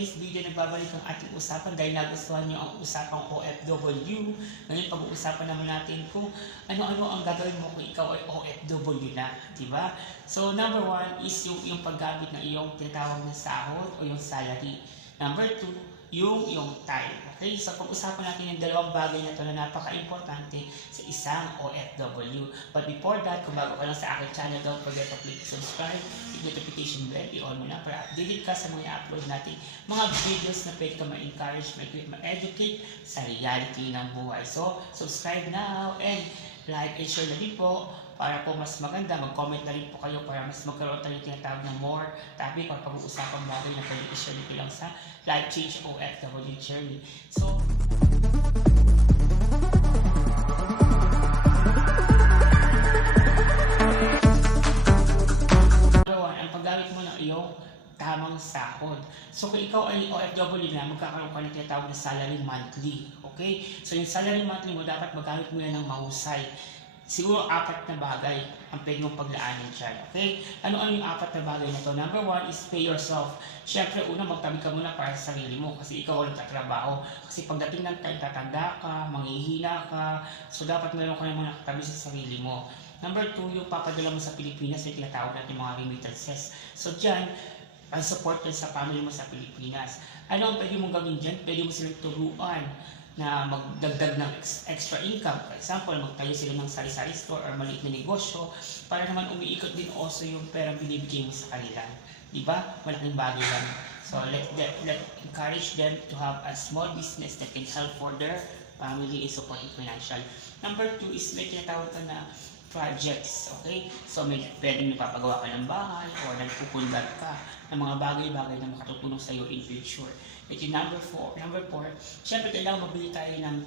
today's video, nagbabalik ang ating usapan dahil nagustuhan niyo ang usapang OFW. Ngayon, pag-uusapan naman natin kung ano-ano ang gagawin mo kung ikaw ay OFW na, di ba? So, number one is yung paggamit ng iyong tinatawag na sahod o yung salary. Number two, yung time. Okay? So, pag-usapan natin yung dalawang bagay na ito na napaka-importante sa isang OFW. But before that, kung bago ka lang sa aking channel, don't forget to click subscribe, hit notification bell, i-on mo na para updated ka sa mga upload natin mga videos na pwede ka ma-encourage, ma-educate sa reality ng buhay. So, subscribe now and like and share na din po para po mas maganda. Mag-comment na rin po kayo para mas magkaroon tayo tinatawag ng more topic o pag-uusapang bagay na pwede i-share nito lang sa Life Change OFW Journey. So, ang paggamit mo ng iyong tamang sahod. So, kung ikaw ay OFW na, magkakaroon ka ng tinatawag na salary monthly. Okay? So, yung salary monthly mo, dapat magamit mo yan ng mahusay. Siguro 4 na bagay ang pwede mong paglaanan dyan. Okay? Ano-ano yung 4 na bagay na to? Number 1 is pay yourself. Siyempre, una, magtabi ka muna para sa sarili mo kasi ikaw walang tatrabaho. Kasi pagdating ng time, tatanda ka, manghihina ka. So, dapat meron ka na muna katabi sa sarili mo. Number 2, yung papadala mo sa Pilipinas, yung tinatawag natin mga remittances. So, dyan, ang support din sa family mo sa Pilipinas. Ano ang pwede mong gawin dyan? Pwede mo silang turuan na magdagdag ng extra income. For example, magtayo sila ng sari-sari store or maliit na negosyo para naman umiikot din also yung perang binibigay mo sa kanila. Diba? Malaking bagay lang. So, let encourage them to have a small business that can help for their family and support in financial. Number 2 is may tinatawag ka na projects, okay? So, pwedeng napapagawa ka ng bahay or nagpupundar ka ng mga bagay-bagay na makatutulong sa iyo in future. At yung number 4, syempre kailangan mabili tayo ng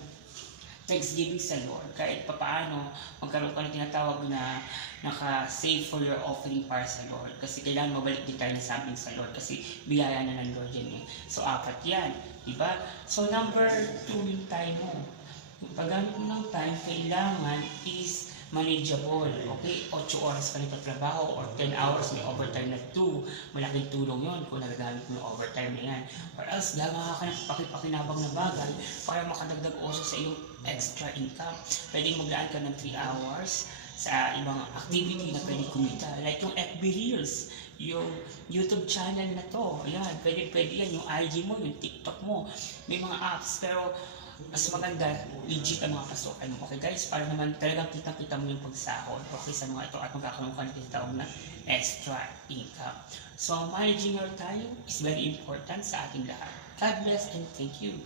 Thanksgiving sa Lord. Kahit papaano, magkaroon ka ng tinatawag na naka-save for your offering para sa Lord. Kasi kailangan mabalik din tayo ng something sa Lord. Kasi biyaya na ng Lord yan eh. So, 4 yan. Diba? So, number 2 yung time mo. Yung paggamit mo ng time, kailangan is manageable. Okay? 8 oras ka nagtatrabaho or 10 hours may overtime na 2. Malaking tulong yon kung nagagamit mo yung overtime na yan. Or else, gagawa ka ng pakipakinabang na bagay para makadagdag also sa iyong extra income. Pwedeng maglaan ka ng 3 hours sa ibang activity na pwede kumita. Like yung FB Reels, yung YouTube channel na to. Ayan, pwede yan. Yung IG mo, yung TikTok mo. May mga apps, pero mas maganda, legit ang mga pasukan mo. Okay guys, para naman talagang kita mo yung pagsahod. Okay, sa mga ito at magkakaroon ka ng tinatawag na extra income. So, managing your time is very important sa ating lahat. God bless and thank you.